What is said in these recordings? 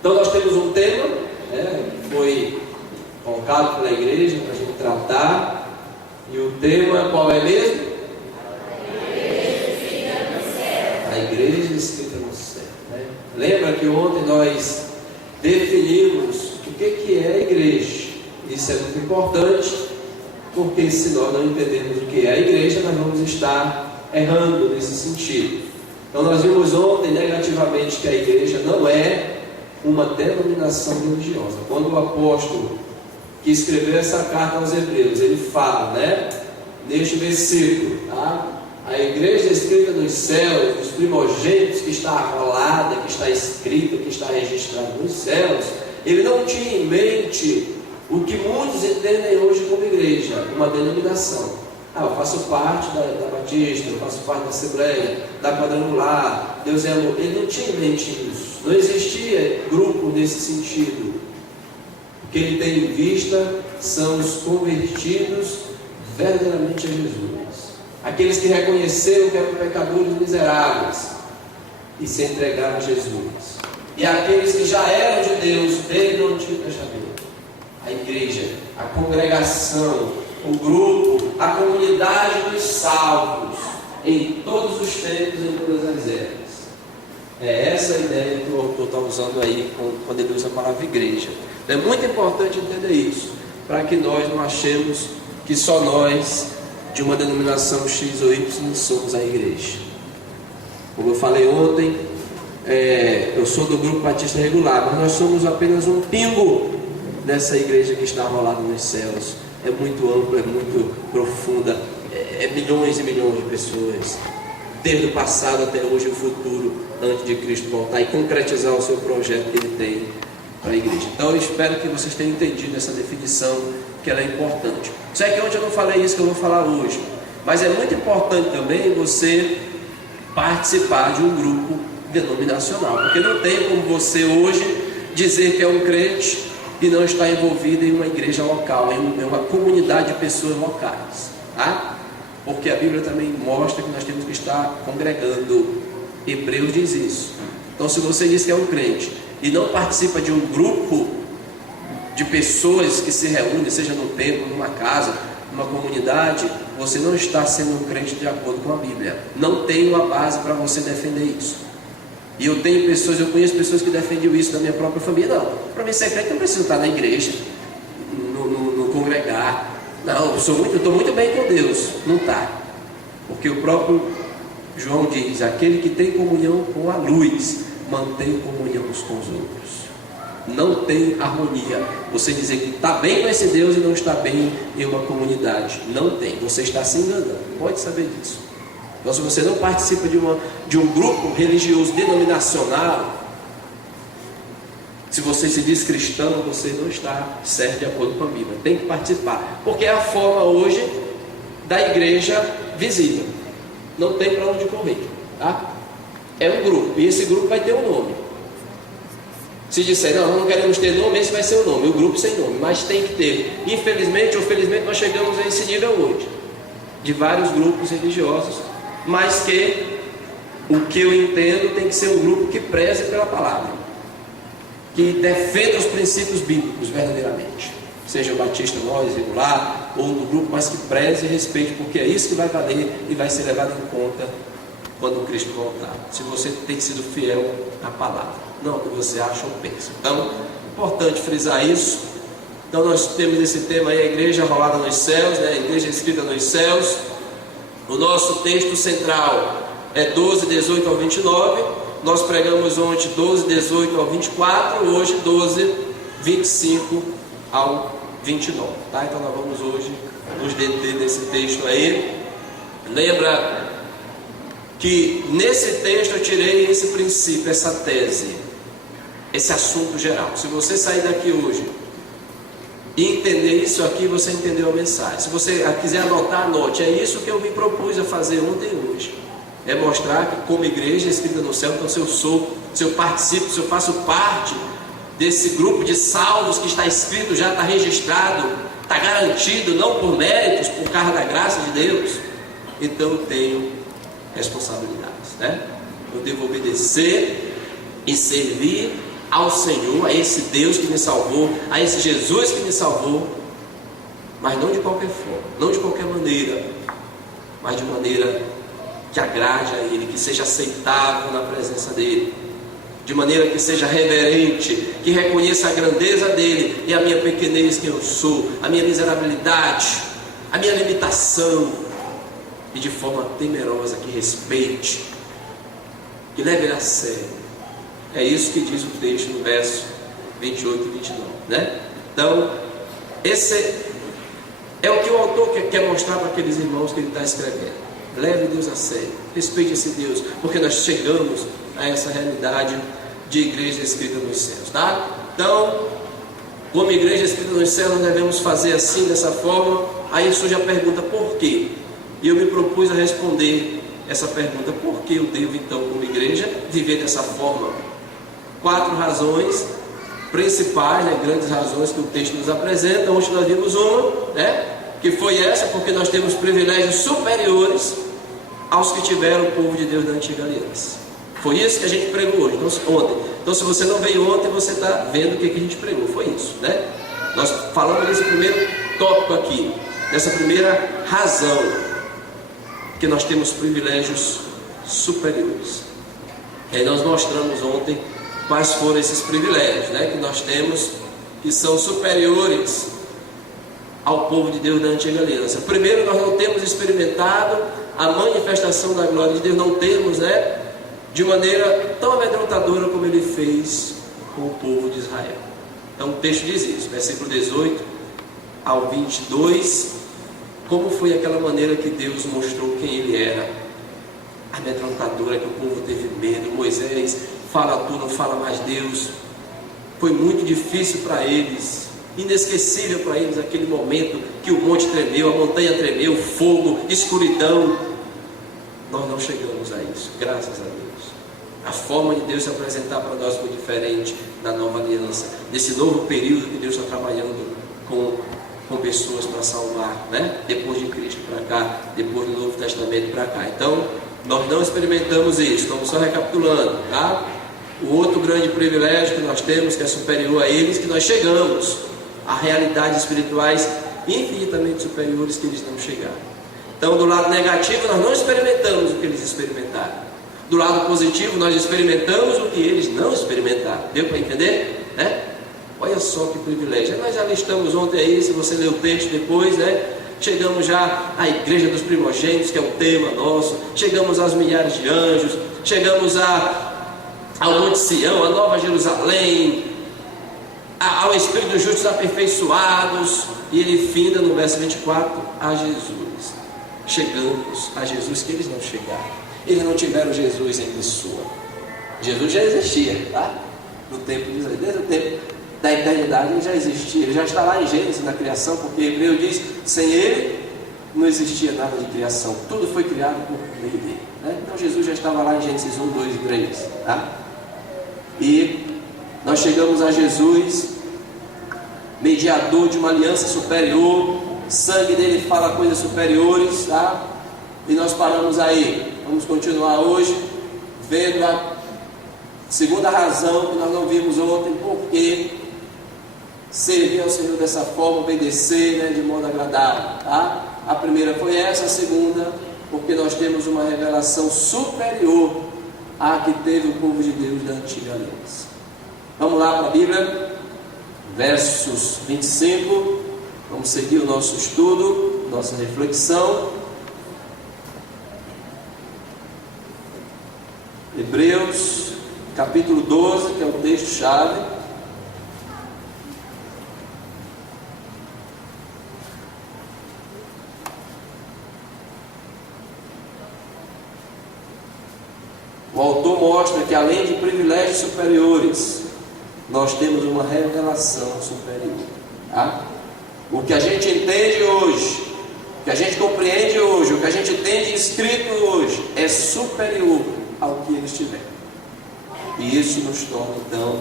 Então nós temos um tema, que foi colocado pela igreja para a gente tratar. E o tema qual é mesmo? A igreja escrita no céu. Lembra que ontem nós definimos o que é a igreja. Isso é muito importante, porque se nós não entendermos o que é a igreja, nós vamos estar errando nesse sentido. Então nós vimos ontem negativamente que a igreja não é uma denominação religiosa. Quando o apóstolo que escreveu essa carta aos Hebreus, ele fala, neste versículo, a igreja escrita nos céus, os primogênitos, que está arrolada, que está escrita, que está registrada nos céus, ele não tinha em mente o que muitos entendem hoje como igreja, uma denominação. Eu faço parte da Batista, eu faço parte da Assembleia, da Quadrangular, Deus é amor. Ele não tinha em mente isso. Não existia grupo nesse sentido. O que ele tem em vista são os convertidos verdadeiramente a Jesus. Aqueles que reconheceram que eram pecadores miseráveis e se entregaram a Jesus. E aqueles que já eram de Deus desde o Antigo Testamento. A igreja, a congregação, o grupo, a comunidade dos salvos, em todos os tempos e em todas as eras. É essa a ideia que o autor está usando aí quando ele usa a palavra igreja. É muito importante entender isso, para que nós não achemos que só nós, de uma denominação X ou Y, somos a igreja. Como eu falei ontem, eu sou do grupo Batista Regular, mas nós somos apenas um pingo dessa igreja que está rolada nos céus. É muito ampla, é muito profunda, é milhões e milhões de pessoas, desde o passado até hoje e o futuro, antes de Cristo voltar e concretizar o seu projeto que ele tem para a igreja. Então eu espero que vocês tenham entendido essa definição, que ela é importante. Só que ontem eu não falei isso que eu vou falar hoje, mas é muito importante também você participar de um grupo denominacional, porque não tem como você hoje dizer que é um crente e não está envolvido em uma igreja local, em uma comunidade de pessoas locais, porque a Bíblia também mostra que nós temos que estar congregando. Hebreus diz isso. Então se você diz que é um crente e não participa de um grupo de pessoas que se reúnem, seja no templo, numa casa, numa comunidade, você não está sendo um crente de acordo com a Bíblia. Não tem uma base para você defender isso. E eu conheço pessoas que defendiam isso da minha própria família. Não, para mim ser crente não preciso estar na igreja, no congregar. Não, eu estou muito bem com Deus. Não está. Porque o próprio João diz, aquele que tem comunhão com a luz, mantém comunhão uns com os outros. Não tem harmonia você dizer que está bem com esse Deus e não está bem em uma comunidade. Não tem, você está se enganando, pode saber disso. Então se você não participa de um grupo religioso denominacional, se você se diz cristão, você não está certo de acordo com a Bíblia. Tem que participar, porque é a forma hoje da igreja visível. Não tem para onde correr, É um grupo, e esse grupo vai ter um nome. Se disser, não queremos ter nome, esse vai ser o nome, o grupo sem nome, mas tem que ter. Infelizmente ou felizmente nós chegamos a esse nível hoje, de vários grupos religiosos, mas o que eu entendo tem que ser um grupo que preze pela palavra, que defenda os princípios bíblicos verdadeiramente, seja o Batista, nós, Regular, ou do grupo, mas que preze e respeite, porque é isso que vai valer e vai ser levado em conta quando Cristo voltar. Se você tem sido fiel à palavra, não o que você acha ou pensa. Então, importante frisar isso. Então nós temos esse tema aí, a igreja rolada nos céus, a igreja escrita nos céus. O nosso texto central é 12, 18 ao 29. Nós pregamos ontem 12, 18 ao 24. Hoje 12, 25 ao 29. Então nós vamos hoje nos deter nesse texto aí. Lembra que nesse texto eu tirei esse princípio, essa tese, esse assunto geral. Se você sair daqui hoje e entender isso aqui, você entendeu a mensagem. Se você quiser anotar, anote. É isso que eu me propus a fazer ontem e hoje. É mostrar que como igreja escrita no céu, então se eu participo, se eu faço parte desse grupo de salvos que está escrito, já está registrado, está garantido, não por méritos, por causa da graça de Deus, então eu tenho responsabilidades, Eu devo obedecer e servir ao Senhor, a esse Deus que me salvou, a esse Jesus que me salvou, mas não de qualquer forma, não de qualquer maneira, mas de maneira que agrade a Ele, que seja aceitável na presença dEle, de maneira que seja reverente, que reconheça a grandeza dEle e a minha pequenez, que eu sou, a minha miserabilidade, a minha limitação, e de forma temerosa, que respeite, que leve Ele a sério. É isso que diz o texto no verso 28 e 29, né? Então, esse é o que o autor quer mostrar para aqueles irmãos que ele está escrevendo. Leve Deus a sério, respeite esse Deus, porque nós chegamos a essa realidade de igreja escrita nos céus, tá? Então, como igreja escrita nos céus, nós devemos fazer assim, dessa forma. Aí surge a pergunta, por quê? E eu me propus a responder essa pergunta, por que eu devo então, como igreja, viver dessa forma? 4 razões principais, né, grandes razões que o texto nos apresenta. Hoje nós vimos uma, né, que foi essa, porque nós temos privilégios superiores aos que tiveram o povo de Deus da antiga aliança. Foi isso que a gente pregou hoje, ontem. Então, se você não veio ontem, você está vendo o que a gente pregou. Foi isso, né? Nós falamos desse primeiro tópico aqui, dessa primeira razão, que nós temos privilégios superiores. E aí nós mostramos ontem quais foram esses privilégios, né, que nós temos, que são superiores ao povo de Deus da antiga aliança. Primeiro, nós não temos experimentado a manifestação da glória de Deus, não temos, né, de maneira tão amedrontadora como Ele fez com o povo de Israel. Então o texto diz isso, versículo 18 ao 22, como foi aquela maneira que Deus mostrou quem Ele era, amedrontadora, que o povo teve medo. Moisés fala tu, não fala mais Deus. Foi muito difícil para eles, inesquecível para eles aquele momento que o monte tremeu, a montanha tremeu, fogo, escuridão. Nós não chegamos a isso, graças a Deus. A forma de Deus se apresentar para nós foi diferente da nova aliança, desse novo período que Deus está trabalhando com pessoas para salvar, né? Depois de Cristo para cá, depois do Novo Testamento para cá. Então, nós não experimentamos isso, estamos só recapitulando, tá? O outro grande privilégio que nós temos, que é superior a eles, que nós chegamos a realidades espirituais infinitamente superiores que eles não chegaram. Então, do lado negativo, nós não experimentamos o que eles experimentaram. Do lado positivo, nós experimentamos o que eles não experimentaram. Deu para entender? Né? Olha só que privilégio. Nós já listamos ontem aí, se você ler o texto depois, né? Chegamos já à igreja dos primogênitos, que é o tema nosso. Chegamos aos milhares de anjos. Chegamos ao Monte Sião, a Nova Jerusalém, ao Espírito dos justos aperfeiçoados. E ele finda no verso 24, a Jesus. Chegamos a Jesus que eles não chegaram. Eles não tiveram Jesus em pessoa. Jesus já existia, tá? No tempo de Israel, desde o tempo da eternidade ele já existia. Ele já está lá em Gênesis, na criação, porque Hebreu diz, sem ele não existia nada de criação. Tudo foi criado por meio dele, né? Então Jesus já estava lá em Gênesis 1, 2 e 3, tá? E nós chegamos a Jesus, mediador de uma aliança superior. O sangue dele fala coisas superiores, tá? E nós paramos aí. Vamos continuar hoje vendo a segunda razão que nós não vimos ontem, porque servir ao Senhor dessa forma, obedecer, né, de modo agradável, tá? A primeira foi essa, a segunda, porque nós temos uma revelação superior à que teve o povo de Deus da antiga aliança. Vamos lá para a Bíblia, versos 25, vamos seguir o nosso estudo, nossa reflexão. Hebreus, capítulo 12, que é o texto-chave. O autor mostra que, além de privilégios superiores, nós temos uma revelação superior, tá? O que a gente entende hoje, o que a gente compreende hoje, o que a gente entende escrito hoje, é superior ao que eles tiveram. E isso nos torna, então,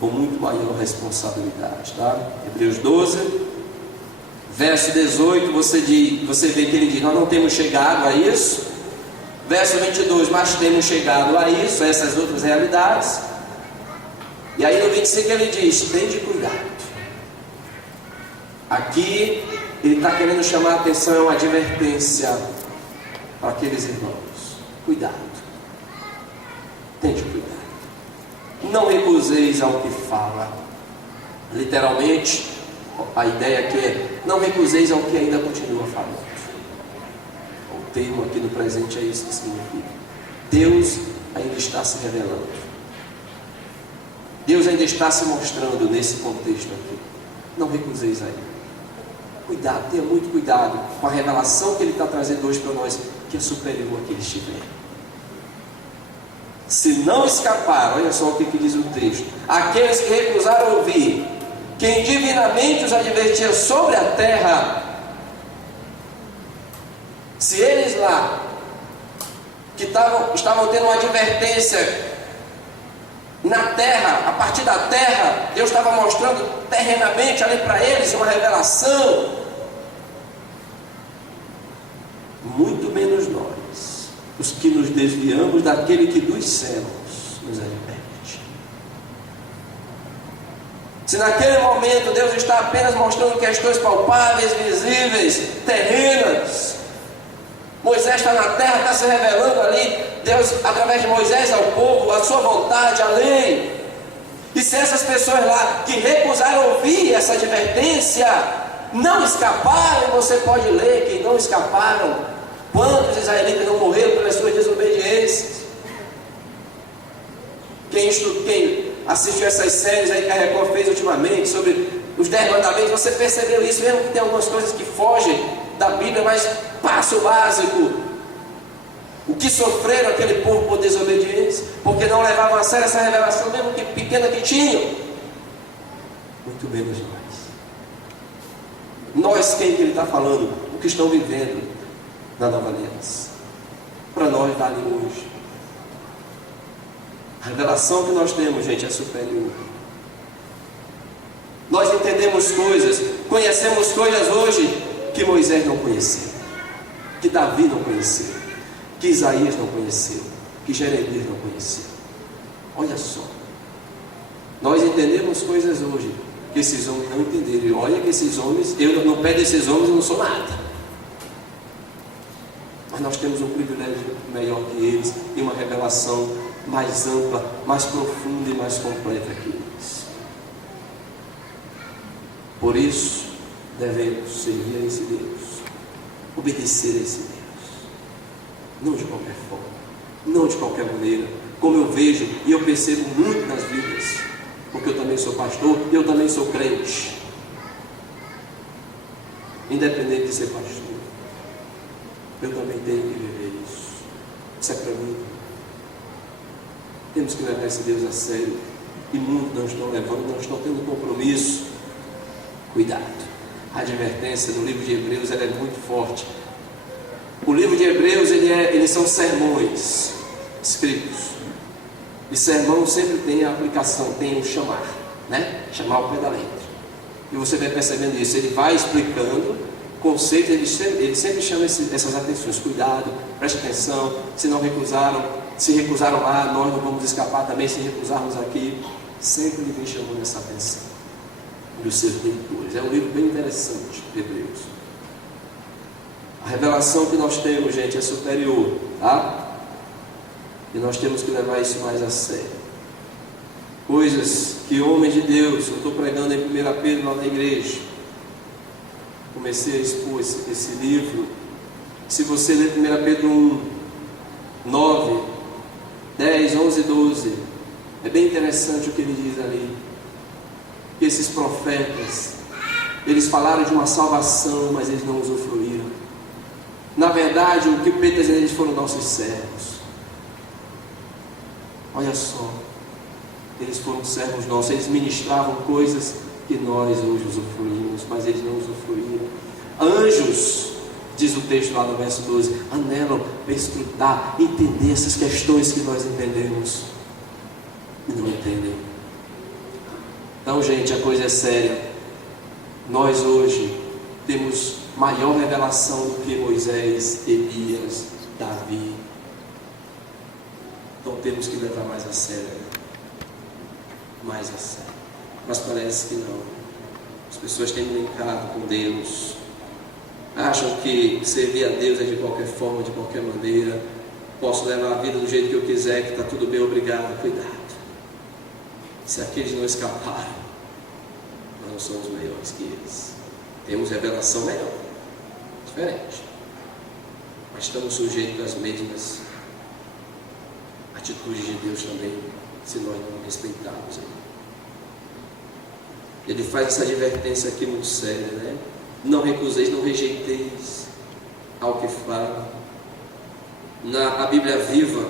com muito maior responsabilidade, tá? Hebreus 12, verso 18, você vê que ele diz, nós não temos chegado a isso. Verso 22, mas temos chegado a isso, a essas outras realidades. E aí no 25 ele diz: tende cuidado. Aqui ele está querendo chamar a atenção, é uma advertência para aqueles irmãos. Cuidado. Tende cuidado. Não recuseis ao que fala. Literalmente, a ideia aqui é: não recuseis ao que ainda continua falando. O termo aqui no presente é isso que significa. Deus ainda está se revelando. Deus ainda está se mostrando nesse contexto aqui. Não recuseis ainda. Cuidado, tenha muito cuidado com a revelação que Ele está trazendo hoje para nós, que é superior a que eles tiveram. Se não escapar, olha só o que diz o texto: aqueles que recusaram ouvir quem divinamente os advertia sobre a terra, se eles lá, que estavam tendo uma advertência na terra, a partir da terra, Deus estava mostrando terrenamente ali para eles uma revelação, muito menos nós, os que nos desviamos daquele que dos céus nos adverte. Se naquele momento Deus está apenas mostrando questões palpáveis, visíveis, terrenas, Moisés está na terra, está se revelando ali, Deus através de Moisés ao povo, a sua vontade, a lei. E se essas pessoas lá que recusaram ouvir essa advertência não escaparem, você pode ler que não escaparam, quantos israelitas não morreram pelas suas desobediências. Quem assistiu essas séries aí que a Record fez ultimamente sobre os 10 mandamentos, você percebeu isso, mesmo que tem algumas coisas que fogem da Bíblia, mas passo básico: o que sofreram aquele povo por desobediência, porque não levavam a sério essa revelação, mesmo que pequena que tinham. Muito menos nós, quem que ele está falando? O que estão vivendo na nova aliança. Para nós vale hoje. A revelação que nós temos, gente, é superior. Nós entendemos coisas, conhecemos coisas hoje que Moisés não conheceu, que Davi não conheceu, que Isaías não conheceu, que Jeremias não conheceu. Olha só, nós entendemos coisas hoje que esses homens não entenderam. E olha que esses homens, eu no pé desses homens eu não sou nada, mas nós temos um privilégio melhor que eles e uma revelação mais ampla, mais profunda e mais completa que eles. Por isso devemos seguir a esse Deus, obedecer a esse Deus, não de qualquer forma, não de qualquer maneira, como eu vejo e eu percebo muito nas vidas, porque eu também sou pastor e eu também sou crente, independente de ser pastor, eu também tenho que viver isso. Isso é para mim. Temos que levar esse Deus a sério, e muitos não estão levando, não estão tendo compromisso. Cuidado. A advertência no livro de Hebreus ela é muito forte. O livro de Hebreus eles são sermões escritos, e sermão sempre tem a aplicação, tem o chamar, né? Chamar o pé da letra. E você vai percebendo isso. Ele vai explicando conceitos, ele sempre chama essas atenções. Cuidado, preste atenção. Se recusaram lá, nós não vamos escapar também se recusarmos aqui. Sempre ele vem chamando essa atenção dos seus leitores. É um livro bem interessante, Hebreus. A revelação que nós temos, gente, é superior, tá? E nós temos que levar isso mais a sério. Coisas que homens de Deus, eu estou pregando em 1 Pedro lá na igreja, comecei a expor esse livro. Se você ler 1 Pedro 1, 9, 10, 11 e 12, é bem interessante o que ele diz ali. Que esses profetas, eles falaram de uma salvação, mas eles não usufruíram. Na verdade, o que Pedro diz, eles foram nossos servos. Olha só, eles foram servos nossos, eles ministravam coisas que nós hoje usufruímos, mas eles não usufruíram. Anjos, diz o texto lá no verso 12, anelam para escutar, entender essas questões que nós entendemos e não entendem. Então, gente, a coisa é séria. Nós hoje temos maior revelação do que Moisés, Elias, Davi. Então temos que levar mais a sério. mais a sério. Mas parece que não. As pessoas têm brincado com Deus, acham que servir a Deus é de qualquer forma, de qualquer maneira. Posso levar a vida do jeito que eu quiser, que está tudo bem, obrigado. Cuidado. Se aqueles não escaparam, nós não somos melhores que eles. Temos revelação melhor, diferente, mas estamos sujeitos às mesmas atitudes de Deus também, se nós não respeitarmos Ele. Ele faz essa advertência aqui muito séria, né? Não recuseis, não rejeiteis ao que fala. A Bíblia Viva,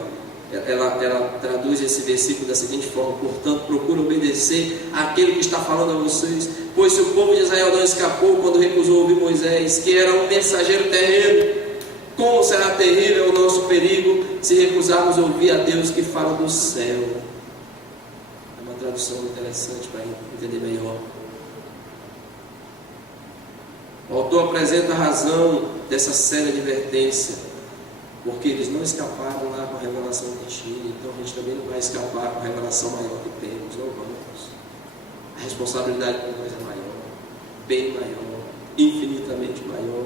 ela traduz esse versículo da seguinte forma: portanto, procura obedecer àquele que está falando a vocês, pois se o povo de Israel não escapou quando recusou ouvir Moisés, que era um mensageiro terreno, como será terrível o nosso perigo se recusarmos ouvir a Deus que fala do céu. É uma tradução interessante para entender melhor. O autor apresenta a razão dessa séria advertência, porque eles não escaparam lá com a revelação que tinha, então a gente também não vai escapar com a revelação maior que temos, não vamos. A responsabilidade por nós é maior, bem maior, infinitamente maior.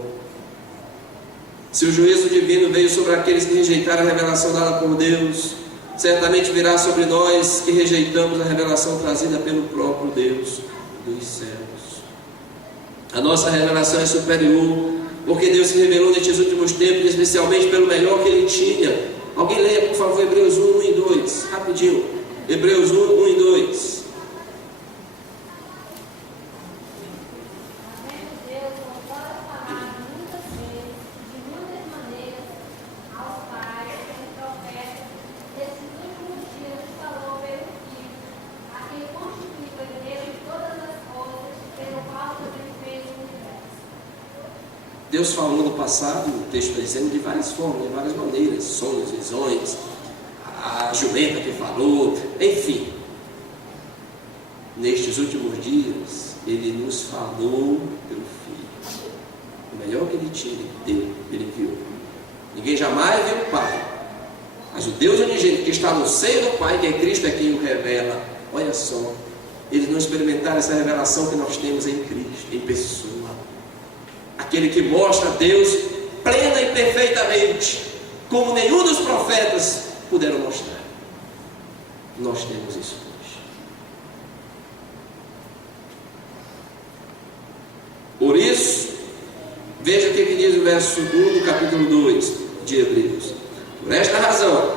Se o juízo divino veio sobre aqueles que rejeitaram a revelação dada por Deus, certamente virá sobre nós que rejeitamos a revelação trazida pelo próprio Deus dos céus. A nossa revelação é superior, porque Deus se revelou nestes últimos tempos, especialmente pelo melhor que Ele tinha. Alguém leia, por favor, Hebreus 1, 1 e 2, rapidinho. Hebreus 1, 1 e 2. Deus falou no passado, o texto está dizendo, de várias formas, de várias maneiras, sonhos, visões, a jumenta que falou, enfim. Nestes últimos dias, Ele nos falou pelo Filho. O melhor que Ele tinha, Ele deu, Ele enviou. Ninguém jamais viu o Pai, mas o Deus unigênito que está no seio do Pai, que é Cristo, é quem o revela. Olha só, eles não experimentaram essa revelação que nós temos em Cristo, em pessoa. Aquele que mostra a Deus plena e perfeitamente, como nenhum dos profetas puderam mostrar. Nós temos isso hoje. Por isso, veja o que diz o verso 1 do capítulo 2 de Hebreus. Por esta razão,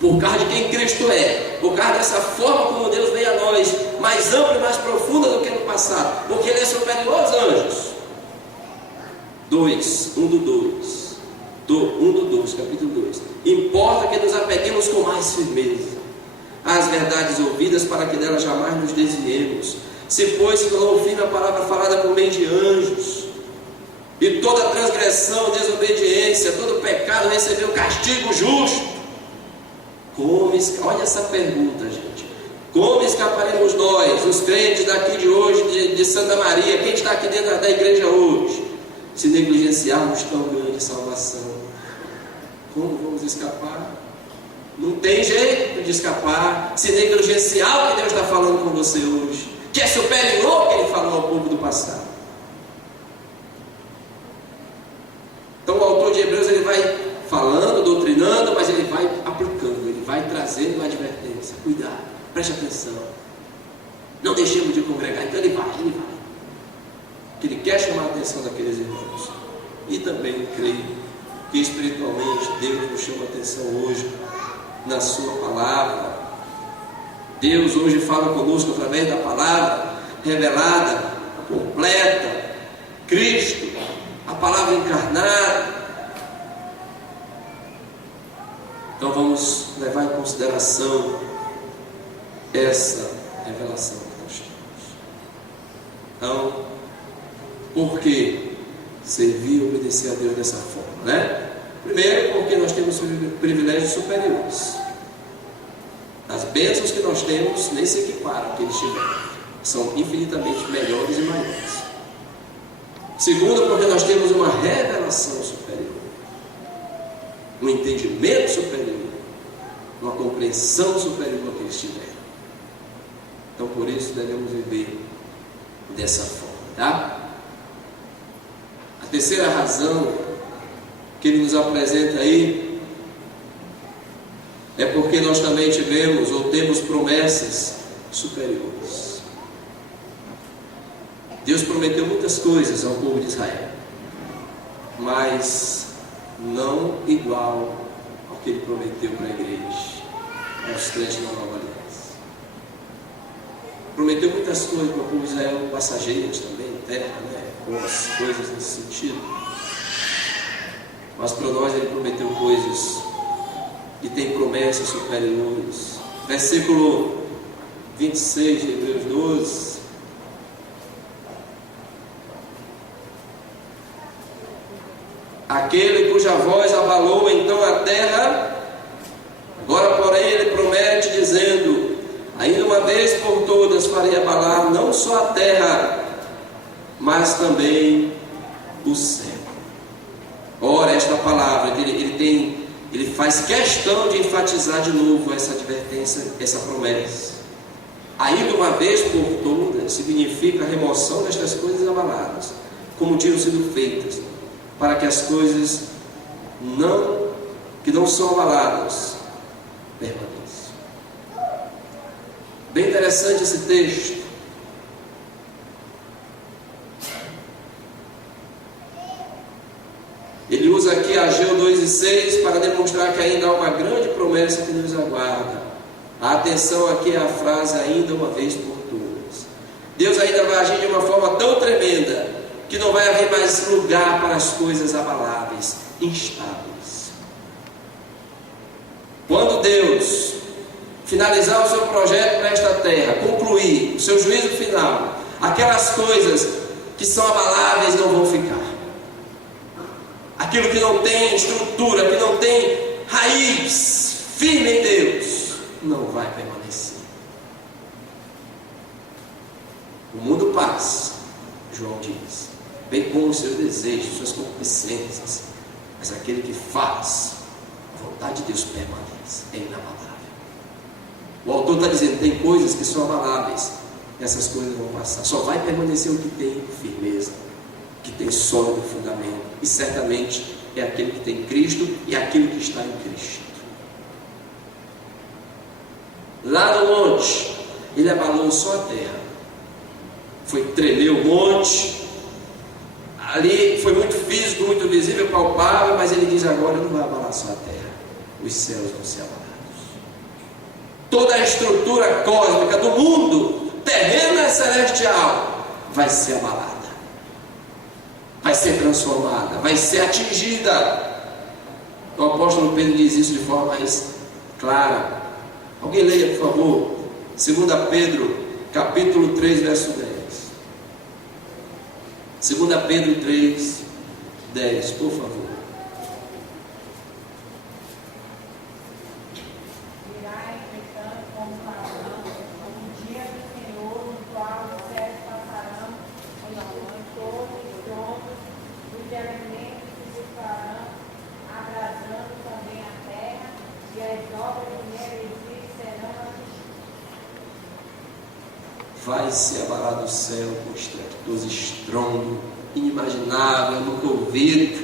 por causa de quem Cristo é, por causa dessa forma como Deus veio a nós, mais ampla e mais profunda do que no passado, porque Ele é superior aos anjos. 1 do 2, capítulo 2. Importa que nos apeguemos com mais firmeza às verdades ouvidas, para que delas jamais nos desviemos. Se, pois, se tornou firme a palavra falada por meio de anjos, e toda transgressão, desobediência, todo pecado recebeu castigo justo, olha essa pergunta, gente: como escaparemos nós, os crentes daqui de hoje, de Santa Maria, quem está aqui dentro da igreja hoje, se negligenciarmos tão grande salvação? Como vamos escapar? Não tem jeito de escapar se negligenciar o que Deus está falando com você hoje, que é superior ao que Ele falou ao povo do passado. Então o autor de Hebreus, ele vai falando, doutrinando, mas ele vai aplicando, ele vai trazendo uma advertência. Cuidado, preste atenção, não deixemos de congregar. Então ele vai. Que Ele quer chamar a atenção daqueles irmãos. E também creio que espiritualmente Deus nos chama a atenção hoje na sua palavra. Deus hoje fala conosco através da palavra revelada, completa, Cristo, a palavra encarnada. Então vamos levar em consideração essa revelação que nós temos. Então, por que servir e obedecer a Deus dessa forma, né? Primeiro, porque nós temos privilégios superiores. As bênçãos que nós temos nem se equiparam ao que eles tiveram. São infinitamente melhores e maiores. Segundo, porque nós temos uma revelação superior, um entendimento superior, uma compreensão superior ao que eles tiveram. Então, por isso, devemos viver dessa forma, tá? A terceira razão que ele nos apresenta aí é porque nós também tivemos ou temos promessas superiores. Deus prometeu muitas coisas ao povo de Israel, mas não igual ao que ele prometeu para a igreja, aos crentes da nova aliança. Prometeu muitas coisas para o povo de Israel, passageiras também, terra, boas coisas nesse sentido. Mas para nós ele prometeu coisas que têm promessas superiores. Versículo 26 de Hebreus 12. Aquele cuja voz abalou então a terra, agora porém ele promete dizendo: ainda uma vez por todas farei abalar não só a terra, mas também o céu. Ora, esta palavra, ele faz questão de enfatizar de novo essa advertência, essa promessa. Ainda uma vez por todas significa a remoção destas coisas abaladas, como tinham sido feitas, para que as coisas que não são abaladas permaneçam. Bem interessante esse texto. Ele usa aqui Ageu 2:6 para demonstrar que ainda há uma grande promessa que nos aguarda. A atenção aqui é a frase ainda uma vez por todas. Deus ainda vai agir de uma forma tão tremenda que não vai haver mais lugar para as coisas abaláveis, instáveis. Quando Deus finalizar o seu projeto para esta terra, concluir o seu juízo final, aquelas coisas que são abaláveis não vão ficar. Aquilo que não tem estrutura, que não tem raiz firme em Deus, não vai permanecer. O mundo passa, João diz, bem como os seus desejos, suas concupiscências, mas aquele que faz a vontade de Deus permanece, é inabalável. O autor está dizendo, tem coisas que são abaláveis, essas coisas vão passar, só vai permanecer o que tem firmeza, que tem sólido fundamento, e certamente é aquele que tem Cristo e aquele que está em Cristo. Lá no monte, ele abalou só a terra, tremeu o monte, ali foi muito físico, muito visível, palpável, mas ele diz agora não vai abalar só a terra, os céus vão ser abalados. Toda a estrutura cósmica do mundo, terrena e celestial, vai ser abalada, vai ser transformada, vai ser atingida. O apóstolo Pedro diz isso de forma mais clara. Alguém leia, por favor, 2 Pedro, capítulo 3, verso 10. 2 Pedro 3, 10, por favor. Vai ser abalado o céu com estrepitoso estrondo, inimaginável, nunca ouvido.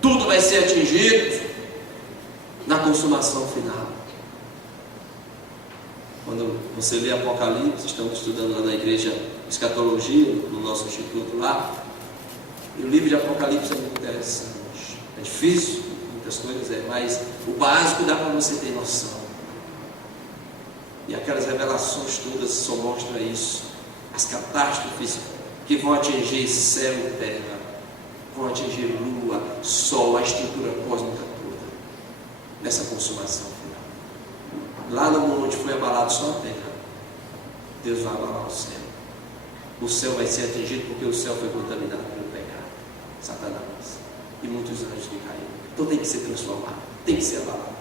Tudo vai ser atingido na consumação final. Quando você lê Apocalipse, estamos estudando lá na igreja Escatologia, no nosso instituto lá, e o livro de Apocalipse é muito interessante. É difícil, muitas coisas mas o básico dá para você ter noção. E aquelas revelações todas só mostram isso. As catástrofes que vão atingir céu e terra, vão atingir lua, sol, a estrutura cósmica toda, nessa consumação final. Lá no monte foi abalado só a terra, Deus vai abalar o céu. O céu vai ser atingido porque o céu foi contaminado pelo pecado, Satanás, e muitos anjos que caíram. Então tem que ser transformado, tem que ser abalado,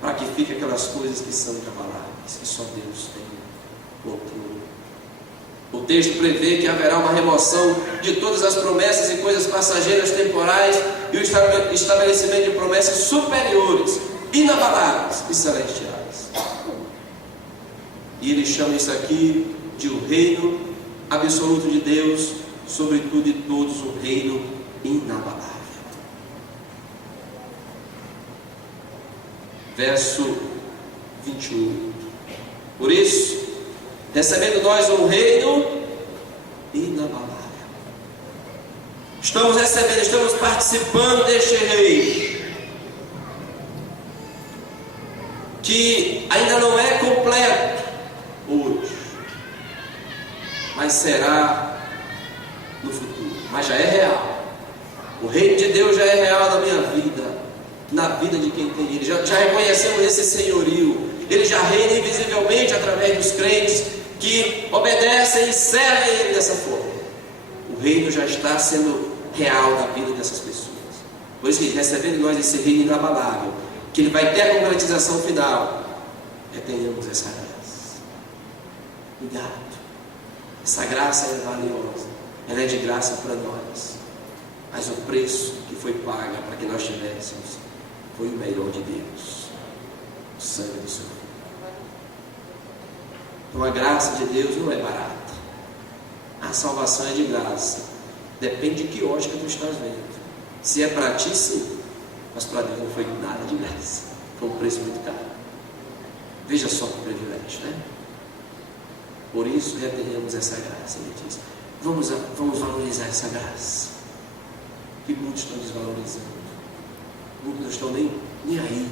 para que fiquem aquelas coisas que são inabaláveis, que só Deus tem controle. O texto prevê que haverá uma remoção de todas as promessas e coisas passageiras temporais e o estabelecimento de promessas superiores, inabaláveis e celestiais. E ele chama isso aqui de o reino absoluto de Deus, sobre tudo e todos, o reino inabalável. Verso 21. Por isso, recebendo nós um reino inabalável, estamos recebendo, estamos participando deste reino, que ainda não é completo hoje, mas será no futuro, mas já é real. O reino de Deus já é real na minha vida, na vida de quem tem Ele. Já reconhecemos esse senhorio. Ele já reina invisivelmente através dos crentes que obedecem e servem Ele dessa forma. O reino já está sendo real na vida dessas pessoas. Por isso que, recebendo nós esse reino inabalável, que Ele vai ter a concretização final, retenhamos essa graça. Cuidado. Essa graça é valiosa, ela é de graça para nós, mas o preço que foi pago para que nós tivéssemos foi o melhor de Deus, o sangue do Senhor. Então a graça de Deus não é barata, a salvação é de graça, depende de que ótica tu estás vendo. Se é para ti, sim, mas para Deus não foi nada de graça, foi um preço muito caro. Veja só que privilégio, né? Por isso retenhamos essa graça. Ele diz: vamos valorizar essa graça, que muitos estão desvalorizando, muitos não estão nem aí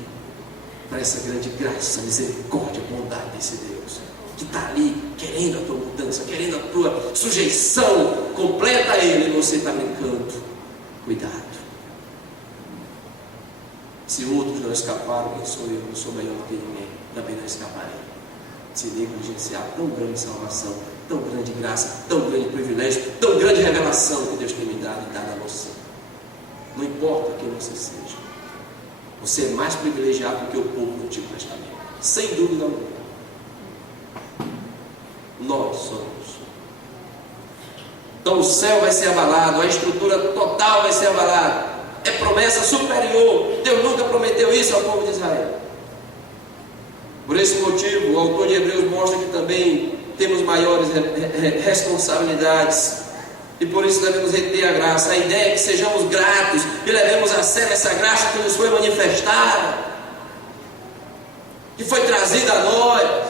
para essa grande graça, misericórdia, bondade desse Deus, que está ali querendo a tua mudança, querendo a tua sujeição completa a Ele, e você está brincando. Cuidado. Se outros não escaparam, quem sou eu? Não sou melhor do que ninguém, também não escaparei. Se negligenciar tão grande salvação, tão grande graça, tão grande privilégio, tão grande revelação que Deus tem me dado e dado a você. Não importa quem você seja, você é mais privilegiado do que o povo do Antigo Testamento, sem dúvida alguma. Nós somos. Então o céu vai ser abalado, a estrutura total vai ser abalada. É promessa superior. Deus nunca prometeu isso ao povo de Israel. Por esse motivo, o autor de Hebreus mostra que também temos maiores responsabilidades, e por isso devemos reter a graça. A ideia é que sejamos gratos e levemos a sério essa graça que nos foi manifestada, que foi trazida a nós.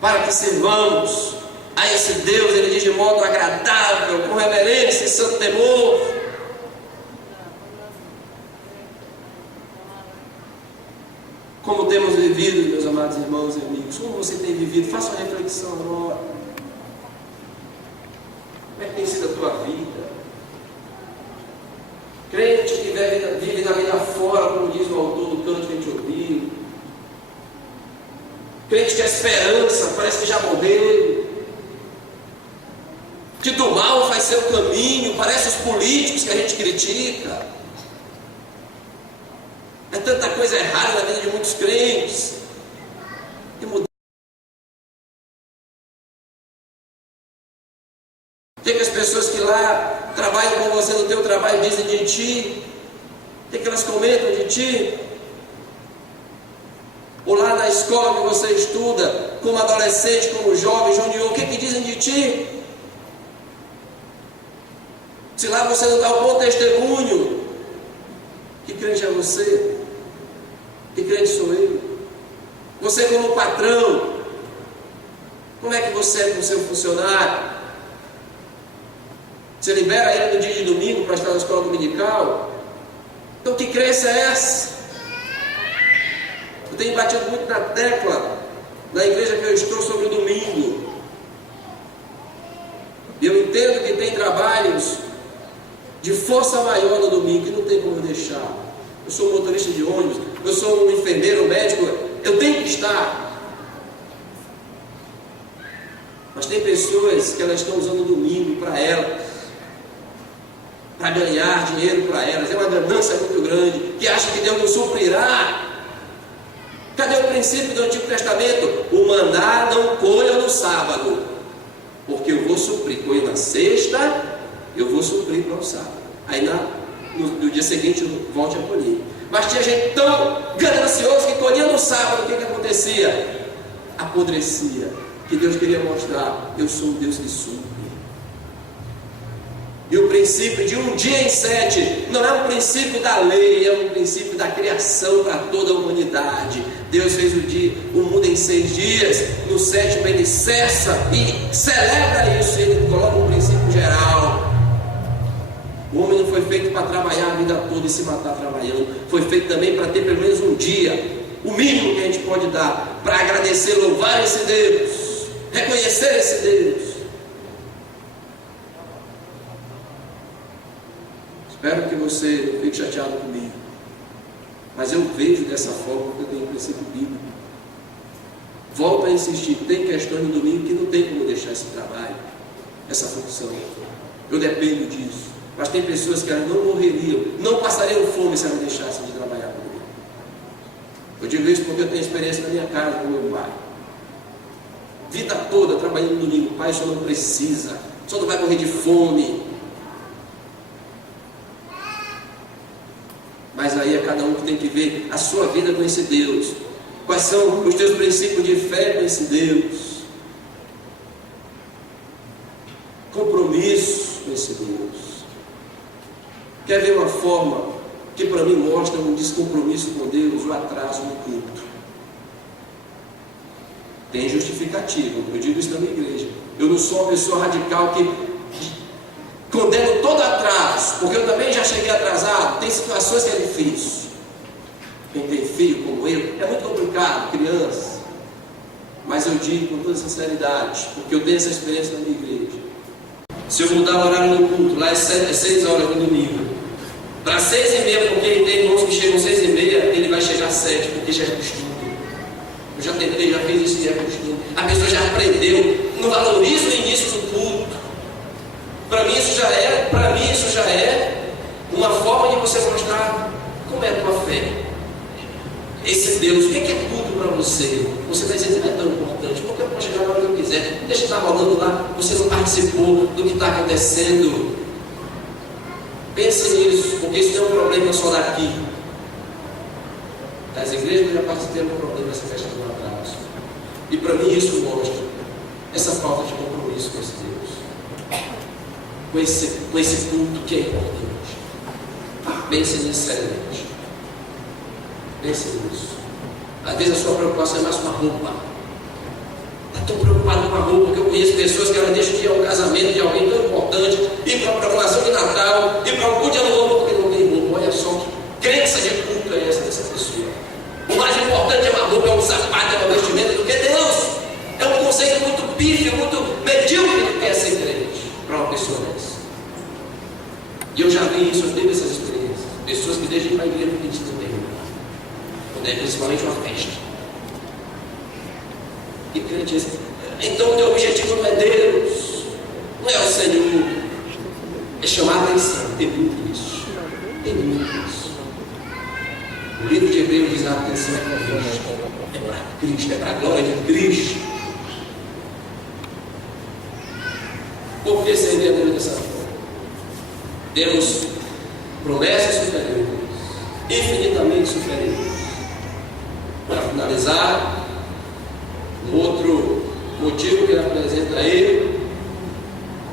Para que sirvamos a esse Deus, ele diz, de modo agradável, com reverência e santo temor. Como temos vivido, meus amados irmãos e amigos? Como você tem vivido? Faça uma reflexão agora. Como é que tem sido a tua vida? Crente que vive na vida fora, como diz o autor do canto que a gente ouviu. Crente que a esperança parece que já morreu. Que do mal faz seu caminho, parece os políticos que a gente critica. É tanta coisa errada na vida de muitos crentes. E mudar. O que as pessoas que lá trabalham com você no teu trabalho dizem de ti? O que elas comentam de ti? Ou lá na escola que você estuda, como adolescente, como jovem, junior, o que dizem de ti? Se lá você não dá um bom testemunho, que crente é você? Que crente sou eu? Você como patrão, como é que você é com o seu funcionário? Você libera ele no dia de domingo para estar na escola dominical? Então que crença é essa? Eu tenho batido muito na tecla na igreja que eu estou sobre o domingo. E eu entendo que tem trabalhos de força maior no domingo, que não tem como deixar. Eu sou motorista de ônibus, eu sou um enfermeiro, médico, eu tenho que estar. Mas tem pessoas que elas estão usando o domingo para elas, para ganhar dinheiro para elas. É uma ganância muito grande, que acha que Deus não suprirá. Cadê o princípio do Antigo Testamento? O maná não colha no sábado, porque eu vou suprir. Colhe na sexta, eu vou suprir para o sábado. Aí no dia seguinte volte a colher. Mas tinha gente tão gananciosa que colhia no sábado, o que acontecia? Apodrecia. Que Deus queria mostrar: eu sou um Deus que supre. E o princípio de um dia em 7 não é um princípio da lei, é um princípio da criação para toda a humanidade. Deus fez o mundo em 6 dias, no 7º ele cessa e celebra isso. Ele coloca um princípio geral. O homem não foi feito para trabalhar a vida toda e se matar trabalhando. Foi feito também para ter pelo menos um dia, o mínimo que a gente pode dar, para agradecer, louvar esse Deus, reconhecer esse Deus. Espero que você não fique chateado comigo, mas eu vejo dessa forma porque eu tenho um princípio bíblico. Volto a insistir, tem questões no domingo que não tem como deixar esse trabalho, essa função. Eu dependo disso. Mas tem pessoas que elas não morreriam, não passariam fome se elas deixassem de trabalhar comigo. Eu digo isso porque eu tenho experiência na minha casa com meu pai. Vida toda trabalhando no domingo. Pai, só não precisa, só não vai morrer de fome. Mas aí é cada um que tem que ver a sua vida com esse Deus. Quais são os teus princípios de fé com esse Deus? Compromisso com esse Deus. Quer ver uma forma que para mim mostra um descompromisso com Deus? O atraso no culto. Tem justificativa. Eu digo isso na minha igreja. Eu não sou uma pessoa radical que condeno todo atraso, porque eu também já cheguei atrasado. Tem situações que é difícil. Quem tem filho como eu, é muito complicado, criança. Mas eu digo com toda sinceridade, porque eu tenho essa experiência na minha igreja. Se eu mudar o horário do culto, lá é 6 horas no domingo, para 6h30, porque tem irmãos que chegam 6h30, ele vai chegar às 7, porque já é costume. Eu já tentei, já fiz isso e é costume. A pessoa já aprendeu, não valoriza o início do culto. Para mim isso já é uma forma de você mostrar como é a tua fé. Esse Deus, o que é tudo para você? Você vai dizer que não é tão importante, porque eu posso chegar na hora que eu quiser, deixa estar rolando lá, você não participou do que está acontecendo. Pense nisso, porque isso não é um problema só daqui. Das igrejas eu já participei do problema dessa questão do atraso. E para mim isso mostra essa falta de compromisso com esse Deus, com esse culto que é importante. Pense nisso seriamente. Pense nisso. Às vezes a sua preocupação é mais com a roupa. Está tão preocupado com a roupa que eu conheço pessoas que elas deixam de ir ao casamento de alguém tão importante, ir para a programação de Natal, ir para o culto de Ano Novo porque não tem roupa. Olha só que crença de culto é essa dessa pessoa. O mais importante é uma roupa, é um sapato, é uma vestimenta do que Deus. É um conceito muito pífio, muito medíocre que quer ser crente para uma pessoa dessa. E eu já vi isso, eu tive essas experiências. Pessoas que deixam para a igreja porque não tem roupa. Quando é principalmente uma festa. E crente diz, então o teu objetivo não é Deus, não é o Senhor, é chamar a atenção. Tem muito isso. Tem muito isso. O livro de Hebreus diz: a atenção é para Cristo, é para a glória de Cristo. Por que seria Deus dessa forma? Temos promessas superiores, infinitamente superiores. Para finalizar, um outro motivo que ele apresenta a ele,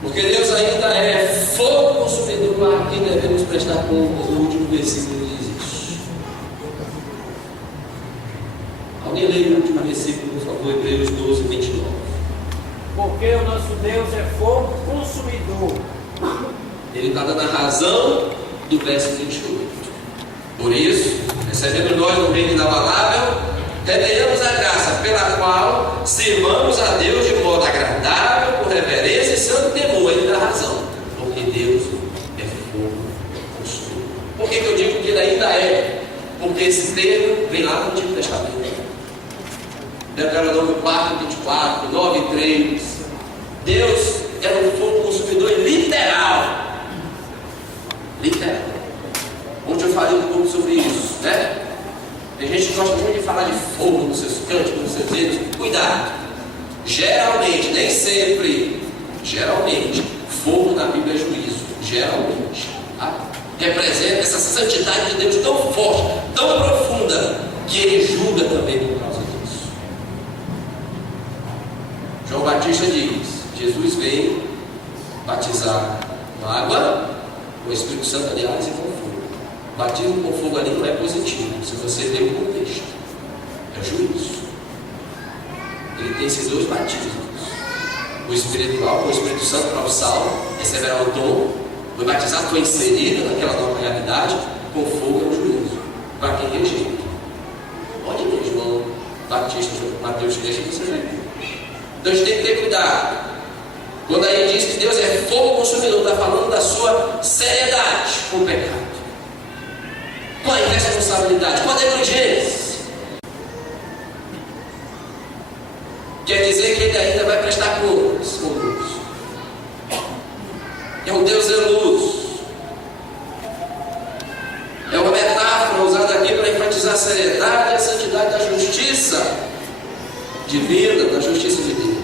porque Deus ainda é fogo consumidor a quem devemos prestar contas. No último versículo diz isso. Alguém lê o último versículo, por favor, Hebreus 12, 29. Porque o nosso Deus é fogo consumidor. Ele está dando a razão do verso 28. Por isso, recebendo nós no reino inabalável, revelamos a graça pela qual sirvamos a Deus de modo agradável, com reverência e santo temor. Ele dá razão, porque Deus é fogo consumidor. Por que eu digo que ele ainda é? Porque esse termo vem lá no Antigo Testamento. Deuteronômio 4, 24, 9 e 3. Deus era um fogo consumidor literal. Literal. Ontem eu falei um pouco sobre isso, né? Tem gente que gosta muito de falar de fogo nos seus cânticos, nos seus dedos. Cuidado. Geralmente, nem sempre, geralmente, fogo na Bíblia é juízo. Geralmente. Tá? representa essa santidade de Deus tão forte, tão profunda, que ele julga também por causa disso. João Batista diz: Jesus veio batizar com água, com o Espírito Santo, aliás, e com fogo. Batismo com fogo ali não é positivo, se você ler o contexto, é juízo. Ele tem esses dois batismos: o espiritual, com o Espírito Santo para o salvo, receberá o dom, foi batizado, foi inserido naquela nova realidade. Com fogo é o juízo para quem rejeita. Pode ler João Batista, Mateus 3, que você vai ver. Então a gente tem que ter cuidado. Quando aí diz que Deus é fogo consumidor, está falando da sua seriedade com o pecado, com a irresponsabilidade, com a negligência. Quer dizer que ele ainda vai prestar contas conosco. É um Deus zeloso. É uma metáfora usada aqui para enfatizar a seriedade e a santidade da justiça divina, da justiça de Deus.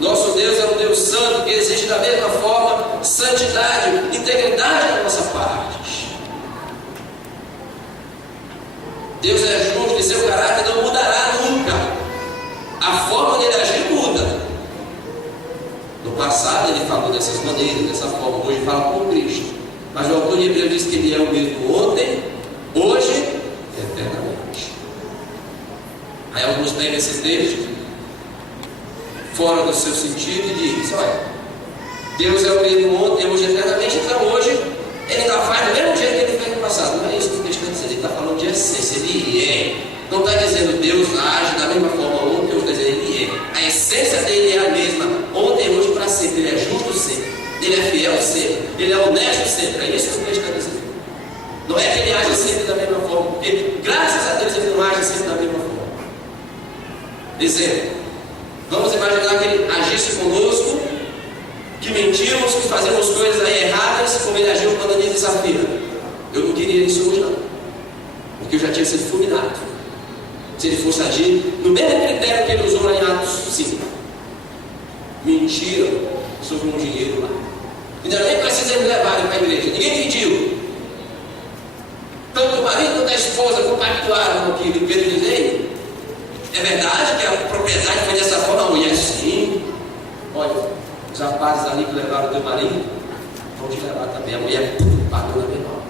Nosso Deus é um Deus santo que exige da mesma forma santidade, integridade da nossa parte. Deus é justo e seu caráter não mudará nunca. A forma dele agir muda. No passado ele falou dessas maneiras, dessa forma. Hoje fala com Cristo. Mas o autor de Hebreus diz que ele é o mesmo ontem, hoje e eternamente. Aí alguns pegam esse texto fora do seu sentido e dizem: olha, Deus é o mesmo ontem, hoje e eternamente. Então hoje ele ainda faz do mesmo jeito que ele fez no passado. Não é isso que o texto está dizendo. Ele está falando de essência. Ele é. Não está dizendo Deus age da mesma forma ontem, hoje, está dizendo ele é. A essência dele é a mesma ontem, hoje, para sempre. Ele é justo sempre. Ele é fiel sempre. Ele é honesto sempre. É isso que o texto está dizendo. Não é que ele age sempre da mesma forma, porque graças a Deus ele não age sempre da mesma forma. Exemplo: vamos imaginar que ele agisse conosco, que mentimos, que fazemos coisas aí erradas, como ele agiu quando Anísio e Safira. Eu não queria isso hoje não, porque eu já tinha sido fulminado. Se ele fosse agir no mesmo critério que ele usou lá em Atos 5. Mentiram sobre um dinheiro lá. Ainda nem precisamos levar ele para a igreja. Ninguém pediu. Tanto o marido quanto a esposa compactuaram com aquilo. Pedro diz: ei, é verdade que a propriedade foi dessa forma? A mulher: sim. Olha, os rapazes ali que levaram o teu marido vão te levar também. A mulher pagou na menor.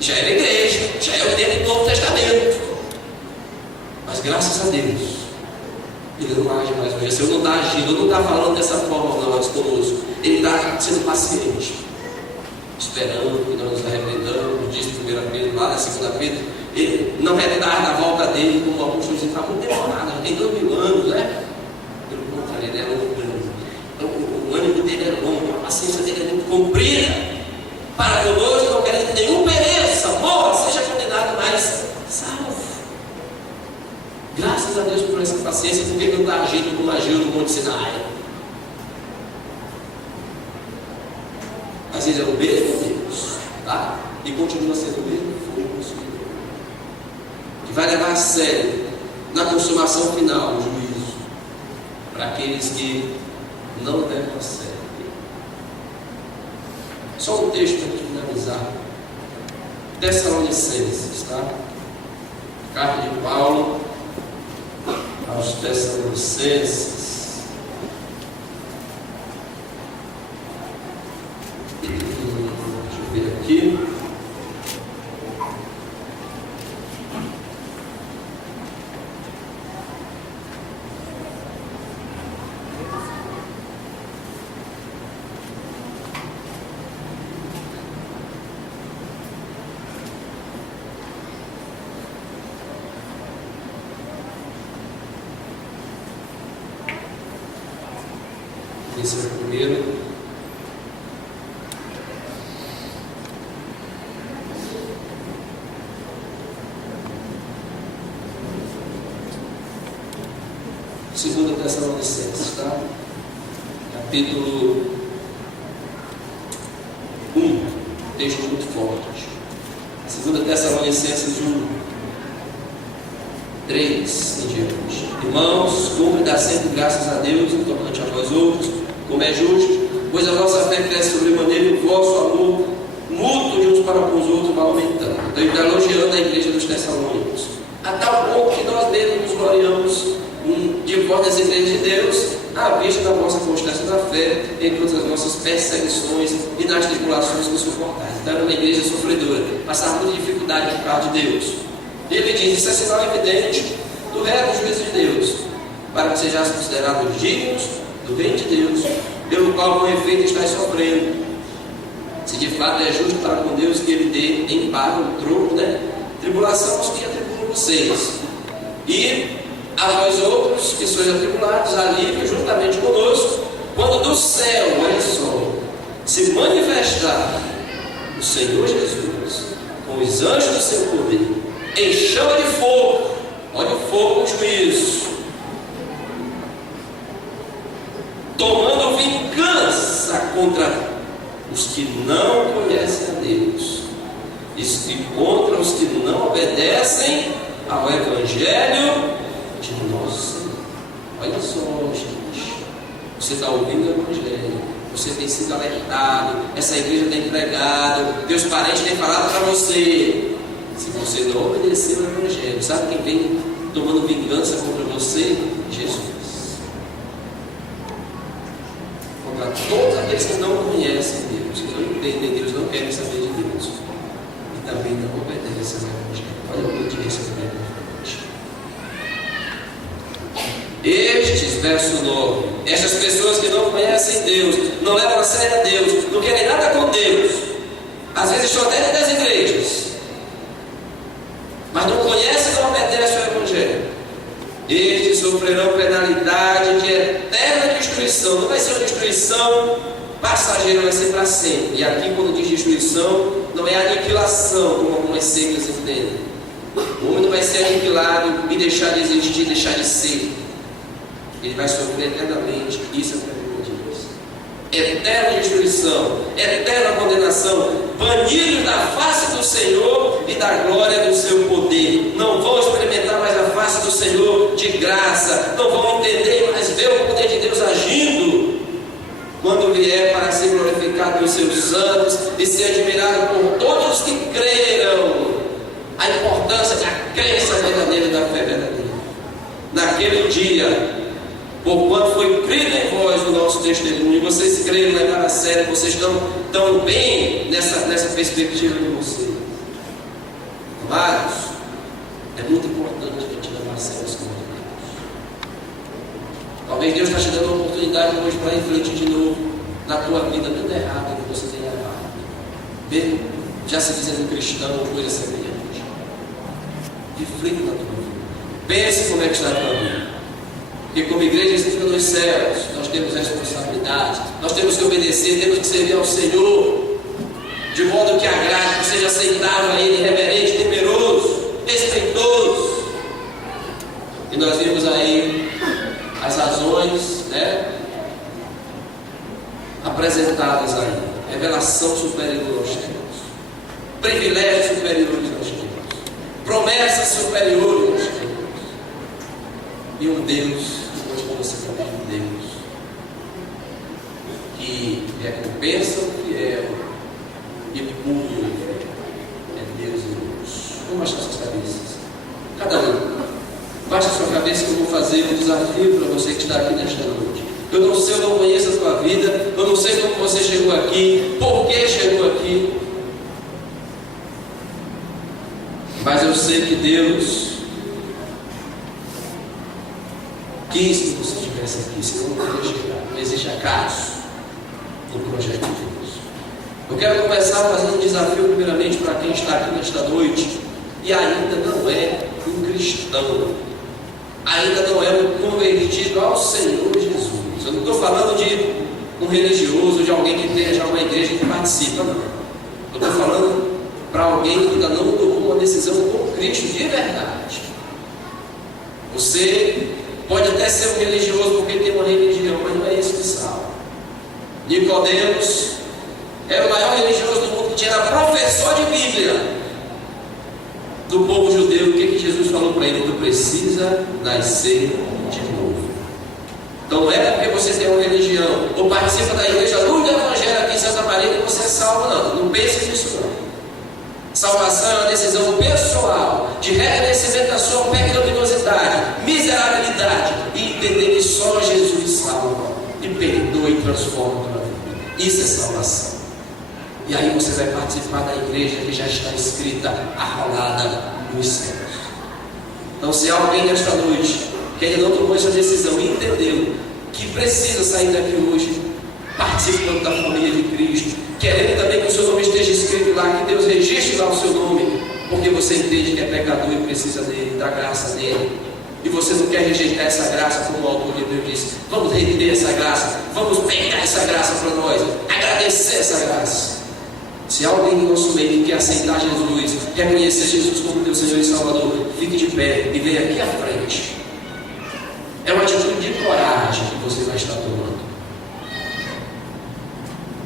Já era igreja, já é o tempo do Novo Testamento. Mas graças a Deus, ele não age mais hoje. Se eu não está agindo, não está falando dessa forma não, mas conosco. Ele está sendo paciente, esperando que nós nos arrependamos. Diz 1 Pedro, lá na 2 Pedro, ele não retarda a volta dele, como alguns dizem, está muito demorado, já tem 2000 anos, né? Pelo contrário, ele é longo. Então, o ânimo dele é longo, a paciência dele é muito comprida. Para conosco, não querendo que nenhum pereça, morra, seja condenado, mas salvo. Graças a Deus por essa paciência, porque ele não está agindo como agiu no Monte Sinai. Mas ele é o mesmo Deus, tá? E continua sendo o mesmo fogo consumidor, que vai levar a sério na consumação final o juízo para aqueles que não levam a sério. Só um texto para finalizar. Tessalonicenses, tá? Carta de Paulo aos Tessalonicenses. Deixa eu ver aqui. Esse é o primeiro. Segunda Tessalonicenses, tá? Capítulo 1, texto muito forte. Segunda Tessalonicenses 1, 3 em diante. Irmãos, cumpre dar sempre graças a Deus em tocante a vós outros, como é justo, pois a vossa fé cresce sobremaneira e o vosso amor mútuo de uns para com os outros vai aumentando. Então ele está elogiando a igreja dos Tessalônicos, a tal ponto que nós mesmos nos gloriamos de volta às igrejas de Deus, à vista da nossa constância da fé, em todas as nossas perseguições e nas tribulações que suportais. Então era uma igreja sofredora, passava muita dificuldade por causa de Deus. E ele diz: isso é sinal evidente do reto juízo de Deus, para que sejais considerados dignos do reino de Deus, pelo qual com efeito estáis sofrendo. Se de fato é justo para com Deus que ele dê em pago o troco, tribulação aos que atribulam vocês, e a vós outros que sois atribulados, alívio juntamente conosco, quando do céu, olha só, se manifestar o Senhor Jesus com os anjos do seu poder, em chama de fogo, olha o fogo do juízo, tomando vingança contra os que não conhecem a Deus, e contra os que não obedecem ao Evangelho de nosso Senhor. Olha só, gente, você está ouvindo o Evangelho, você tem sido alertado, essa igreja tem pregado, teus parentes têm falado para você. Se você não obedecer ao Evangelho, sabe quem vem tomando vingança contra você? Jesus. Contra todos aqueles que não conhecem Deus, que não entendem Deus, não querem saber de Deus, e também não obedecem ao Evangelho. Olha o que diz esse Evangelho. Estes, verso 9, estas pessoas que não conhecem Deus, não levam a sério a Deus, não querem nada com Deus, às vezes estão dentro das igrejas, mas não conhecem e não obedecem ao Evangelho. Estes sofrerão penalidade de eterna destruição. Não vai ser uma destruição passageira, vai ser para sempre. E aqui, quando diz destruição, não é aniquilação, como algumas seitas entendem. O homem não vai ser aniquilado e deixar de existir, deixar de ser. Ele vai sofrer eternamente. Isso é o que a Bíblia diz. Eterna destruição, eterna condenação, banidos da face do Senhor e da glória do seu poder. Não vão experimentar mais a face do Senhor de graça, não vão entender mais ver o poder de Deus agindo quando vier para ser glorificado pelos seus santos e ser admirado por todos os que creram. A importância da crença verdadeira, da fé verdadeira. Naquele dia, porquanto foi crido em vós o nosso testemunho, vocês creram, levaram a sério, vocês estão tão bem nessa perspectiva de vocês. Amados, é muito importante a gente levar a sério as coisas de Deus. Talvez Deus está te dando uma oportunidade hoje para refletir de novo na tua vida tudo errado que você tem levado. Mesmo já se dizendo cristão ou coisa semelhante. Reflita na tua vida. Pense como é que está a tua vida. Porque como igreja existindo nos céus, nós temos responsabilidade, nós temos que obedecer, temos que servir ao Senhor, de modo que agrade, que seja aceitável a Ele, reverente, temeroso, respeitoso. E nós vimos aí as razões, apresentadas aí. Revelação superior aos céus, privilégios superiores aos céus, promessas superiores aos céus. E um Deus, que continua sendo um Deus, que recompensa o fiel e pune o infiel. É Deus e Deus. Vamos baixar suas cabeças. Cada um. Baixa sua cabeça que eu vou fazer um desafio para você que está aqui nesta noite. Eu não sei, eu não conheço a tua vida, eu não sei como você chegou aqui, por que chegou aqui. Mas eu sei que Deus quis que você estivesse aqui, senão não poderia chegar. Não existe acaso no projeto de Deus. Eu quero começar fazendo um desafio primeiramente para quem está aqui nesta noite e ainda não é um cristão, ainda não é um convertido ao Senhor Jesus. Eu não estou falando de um religioso, de alguém que tenha já uma igreja que participa, não. Eu estou falando para alguém que ainda não tomou uma decisão com Cristo de verdade. Você pode até ser um religioso porque tem uma religião, mas não é isso que salva. Nicodemos era o maior religioso do mundo, que era professor de Bíblia do povo judeu. O que Jesus falou para ele? Tu precisa nascer de novo. Então não é porque você tem uma religião ou participa da igreja do Evangelho aqui em Santa Maria que você é salvo, não. Não pense nisso, não. Salvação é uma decisão pessoal de reconhecimento da sua pecaminosidade, miserabilidade e entender que só Jesus salva e perdoa e transforma a tua vida. Isso é salvação. E aí você vai participar da igreja que já está escrita, arrolada nos céus. Então, se alguém nesta noite que ainda não tomou essa decisão e entendeu que precisa sair daqui hoje participando da família de Cristo, querendo também que o seu nome esteja escrito lá, que Deus registre lá o seu nome, porque você entende que é pecador e precisa dele, da graça dele, e você não quer rejeitar essa graça, como o autor de Deus disse. Vamos reter essa graça, vamos pegar essa graça para nós, agradecer essa graça. Se alguém no nosso meio quer aceitar Jesus, reconhecer Jesus como teu Senhor e Salvador, fique de pé e venha aqui à frente. É uma atitude de coragem que você vai estar tomando.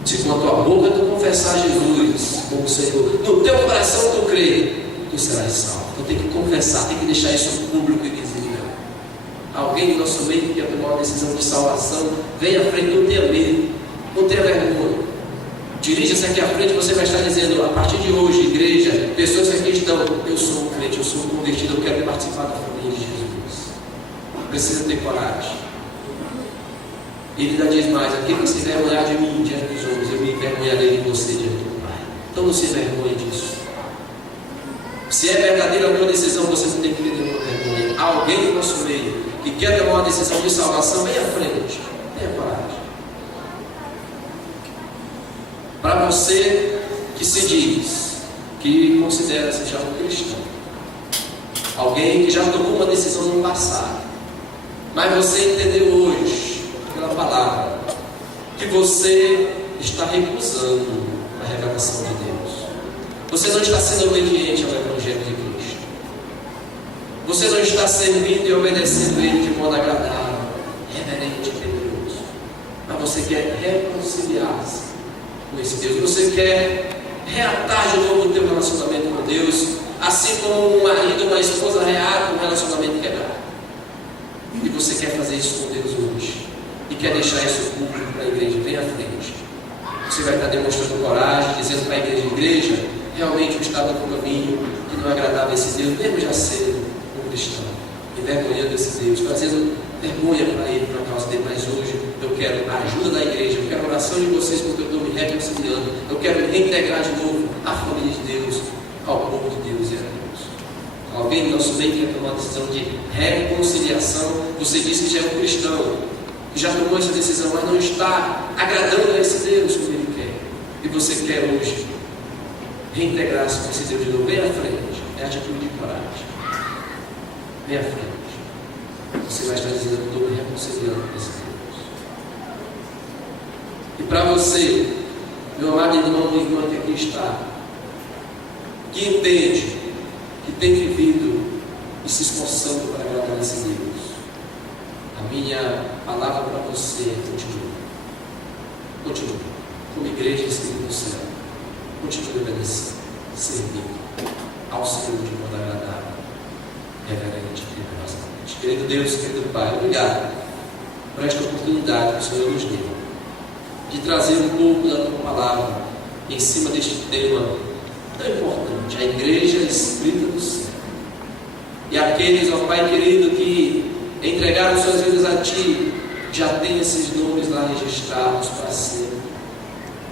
Se com a tua boca tu confessar Jesus como Senhor, no teu coração tu crê, tu serás salvo. Então tem que confessar, tem que deixar isso público e visível. Alguém no nosso meio que quer tomar uma decisão de salvação, venha à frente, não tenha medo, não tenha vergonha. Dirija-se aqui à frente, você vai estar dizendo, a partir de hoje, igreja, pessoas que aqui estão, eu sou um crente, eu sou um convertido, eu quero participar da família de Jesus. Precisa ter coragem. Ele ainda diz mais, aquele que se envergonhar de mim diante dos homens, eu me envergonharei de você diante do Pai. Então não se envergonhe disso. Se é verdadeira a tua decisão, você não tem que ter nenhuma vergonha. Alguém no nosso meio que quer tomar uma decisão de salvação, vem à frente, tenha coragem. Para você que se diz, que considera-se já um cristão, alguém que já tomou uma decisão no passado, mas você entendeu hoje, pela palavra, que você está recusando a revelação de Deus. Você não está sendo obediente ao Evangelho de Cristo. Você não está servindo e obedecendo Ele de modo agradável, reverente e temeroso. Mas você quer reconciliar-se com esse Deus. Você quer reatar de novo o teu relacionamento com Deus, assim como um marido ou uma esposa reata um relacionamento quebrado. E você quer fazer isso com Deus hoje. E quer deixar isso público para a igreja, vem à frente. Você vai estar demonstrando coragem, dizendo para a igreja, realmente o estado do caminho que não agradava a esse Deus, mesmo já sendo um cristão, envergonhando esse Deus, trazendo vergonha para ele, por causa dele. Mas hoje eu quero a ajuda da igreja, eu quero a oração de vocês, porque eu estou me reconciliando, eu quero reintegrar de novo a família de Deus, ao povo de Deus e a Deus. Alguém no nosso meio quer tomar uma decisão de reconciliação. Você disse que já é um cristão, que já tomou essa decisão, mas não está agradando a esse Deus como Ele quer. E você quer hoje reintegrar-se com esse Deus de novo. Vem à frente. É atitude de coragem. Vem à frente. Você vai estar dizendo, eu estou me reconciliando com esse Deus. E para você, meu amado irmão e irmã que aqui está, que entende, que tem vivido e se esforçando para agradar a esse Deus, a minha palavra para você é continue. Continue. Como igreja seguindo o céu. Continue obedecendo, servindo ao Senhor de modo agradável, reverente e temerosamente. Querido Deus, querido Pai, obrigado por esta oportunidade que o Senhor nos deu de trazer um pouco da tua palavra em cima deste tema tão importante, a igreja escrita do céu. E aqueles, ó Pai querido, que entregaram suas vidas a Ti, já tem esses nomes lá registrados para sempre.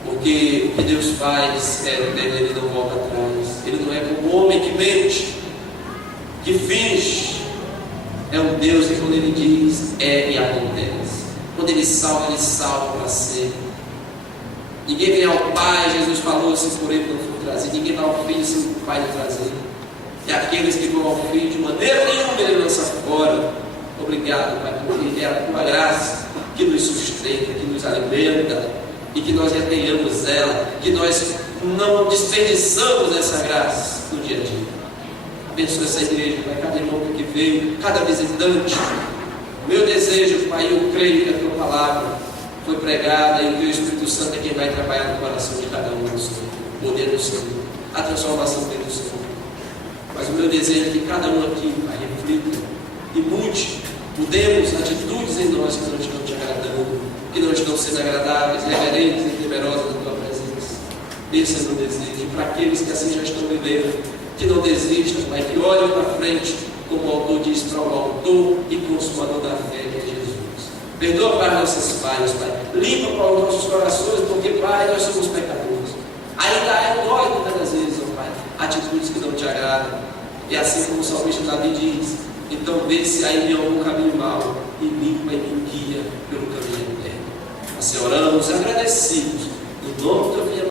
Porque o que Deus faz é dele, Ele não volta atrás. Ele não é como o homem que mente, que finge. É um Deus que quando Ele diz, é e acontece. Quando Ele salva para sempre. Ninguém vem ao Pai, Jesus falou, se por Ele não for trazido. Ninguém vai ao Filho se o Pai não trazer. E aqueles que vão ao Filho de maneira nenhuma Ele lança fora. Obrigado, Pai, porque é a Tua graça que nos sustenta, que nos alimenta e que nós retenhamos ela, que nós não desperdiçamos essa graça no dia a dia. Abençoa essa igreja, Pai, cada irmão que veio, cada visitante. Meu desejo, Pai, eu creio que a Tua palavra foi pregada e o Teu Espírito Santo é quem vai trabalhar no coração de cada um, Senhor. O poder do Senhor, a transformação dentro do Senhor. Mas o meu desejo é que cada um aqui, Pai, reflita e mude Mudemos atitudes em nós que não estão te agradando, que não estão sendo agradáveis, reverentes e temerosas da tua presença. Esse é o meu desejo. Para aqueles que assim já estão vivendo, que não desistam, Pai, que olhem para frente, como o autor diz, para o autor e consumador da fé, que é Jesus. Perdoa, Pai, nossas falhas, Pai. Limpa, Pai, os nossos corações, porque, Pai, nós somos pecadores. Ainda é dói muitas das vezes, ó Pai, atitudes que não te agradam. E assim como o salmista Davi diz, então vê se há em mim algum caminho mau e limpa e me guia pelo caminho eterno. Assim oramos agradecidos, no nome do teu filho